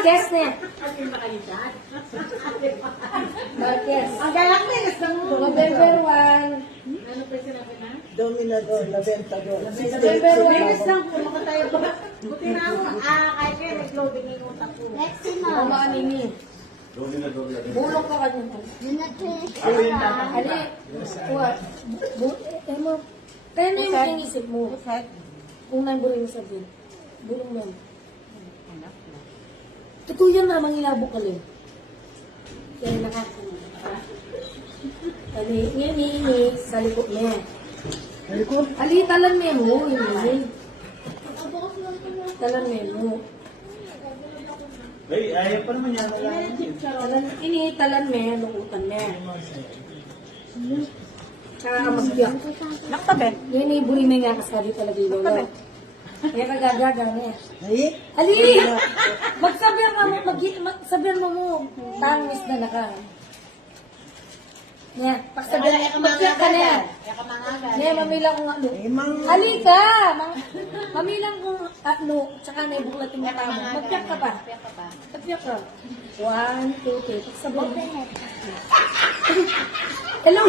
Marquez na. Marquez. Ang galak na yung isang November 1. Ano pa yung sinabi na? Dominador, Laventador. November 1. Bilis lang kung makatayo ba. Buti na ako. Kahit kaya may clothing yung utak ko. Next Ang mga nini. Bulong ka kanyan. Ali. What? Mo. Kaya na yung inisip mo. Kung nanggurin mo sabihin. Bulong mo. Totoo yan na, mangilabok ka lang. Kaya nakakita. Ali, ini, sa likod niya. Ali, talan mo, ini. Talan mo. Ay, ayaw pa naman yan. Talan me, lukutan me. Tsaka ka magbiyak. Naktabi. Yan yung buri may nga kasabi talaga yung lolo. Kaya kagagaga niya. Ay, Ali! Magsabihan mo mo. Tangis na naka. Niya, pagsabihan, magbiyak ka na. Niya, mamilang kong ano. Ali ka! Mamilang kong ano, tsaka na ibuklating mata mo. Magbiyak ka ba? Magbiyak ka. 1, 2, 3. Pagsabihan mo. Hello!